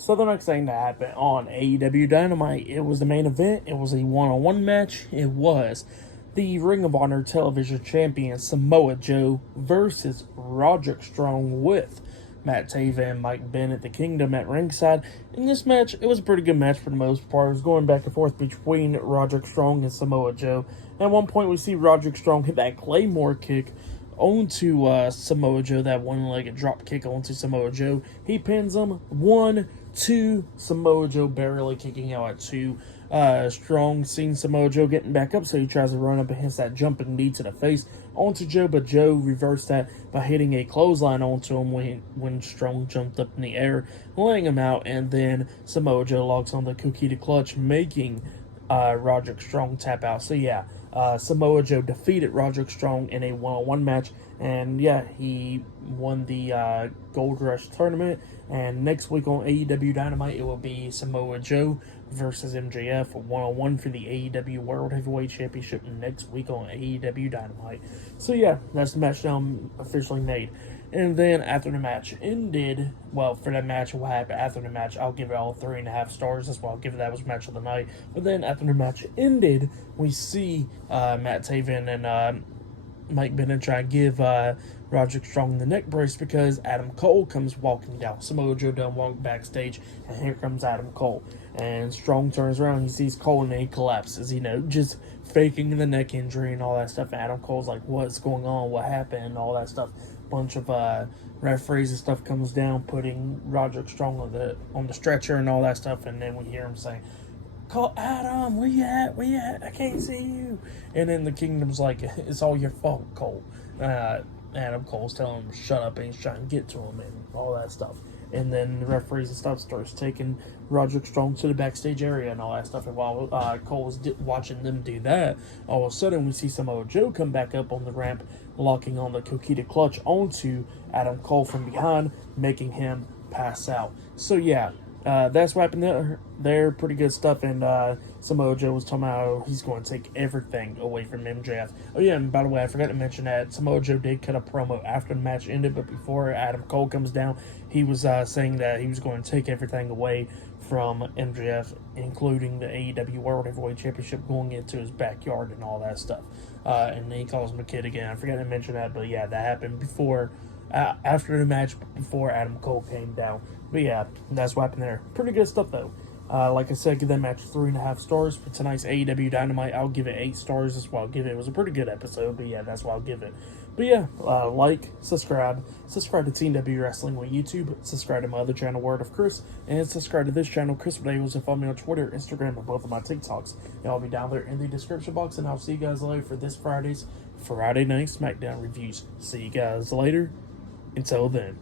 So the next thing that happened on AEW Dynamite, it was the main event. It was a one-on-one match. It was the Ring of Honor Television Champion Samoa Joe versus Roderick Strong with Matt Taven and Mike Bennett, the Kingdom, at ringside. In this match, it was a pretty good match for the most part. It was going back and forth between Roderick Strong and Samoa Joe. At one point, we see Roderick Strong hit that Claymore kick onto Samoa Joe, that one-legged drop kick onto Samoa Joe. He pins him. 1, 2, Samoa Joe barely kicking out at 2. Strong seeing Samoa Joe getting back up, so he tries to run up and hits that jumping knee to the face onto Joe, but Joe reversed that by hitting a clothesline onto him when Strong jumped up in the air, laying him out, and then Samoa Joe locks on the Kukita clutch, making Roderick Strong tap out. So yeah, Samoa Joe defeated Roderick Strong in a one-on-one match, and yeah, he won the Gold Rush tournament. And next week on AEW Dynamite, it will be Samoa Joe versus MJF, one-on-one for the AEW World Heavyweight Championship next week on AEW Dynamite. So yeah, that's the match now officially made. And then after the match ended, well, for that match, what happened after the match, I'll give it all 3.5 stars. That's why I'll give it that was match of the night. But then after the match ended, we see Matt Taven and Mike Bennett try to give Roderick Strong the neck brace because Adam Cole comes walking down. Samoa Joe done walk backstage, and here comes Adam Cole. And Strong turns around, he sees Cole, and then he collapses, just faking the neck injury and all that stuff. And Adam Cole's like, what's going on? What happened? And all that stuff. Bunch of referees and stuff comes down, putting Roderick Strong on the stretcher and all that stuff. And then we hear him saying, "Call Adam, where you at? Where you at? I can't see you." And then the Kingdom's like, "It's all your fault, Cole." Adam Cole's telling him to shut up, and he's trying to get to him and all that stuff. And then the referees and stuff starts taking Roderick Strong to the backstage area and all that stuff. And while Cole was watching them do that, all of a sudden we see Samoa Joe come back up on the ramp, locking on the Kukita clutch onto Adam Cole from behind, making him pass out. So yeah, that's what happened there. Pretty good stuff. And Samoa Joe was talking about he's going to take everything away from MJF. Oh yeah, and by the way, I forgot to mention that Samoa Joe did cut a promo after the match ended, but before Adam Cole comes down, he was saying that he was going to take everything away from MJF, including the AEW World Heavyweight Championship, going into his backyard and all that stuff. And then he calls him a kid again. I forgot to mention that, but yeah, that happened before, after the match, before Adam Cole came down. But yeah, that's what happened there. Pretty good stuff though. Like I said, give that match 3.5 stars. For tonight's AEW Dynamite, I'll give it 8 stars. That's what I'll give it. It was a pretty good episode, but yeah, that's what I'll give it. But yeah, like, subscribe to TNW Wrestling on YouTube, subscribe to my other channel, Word of Chris, and subscribe to this channel, Chris Videos, and follow me on Twitter, Instagram, and both of my TikToks. They'll all be down there in the description box, and I'll see you guys later for this Friday's Friday Night SmackDown reviews. See you guys later. Until then.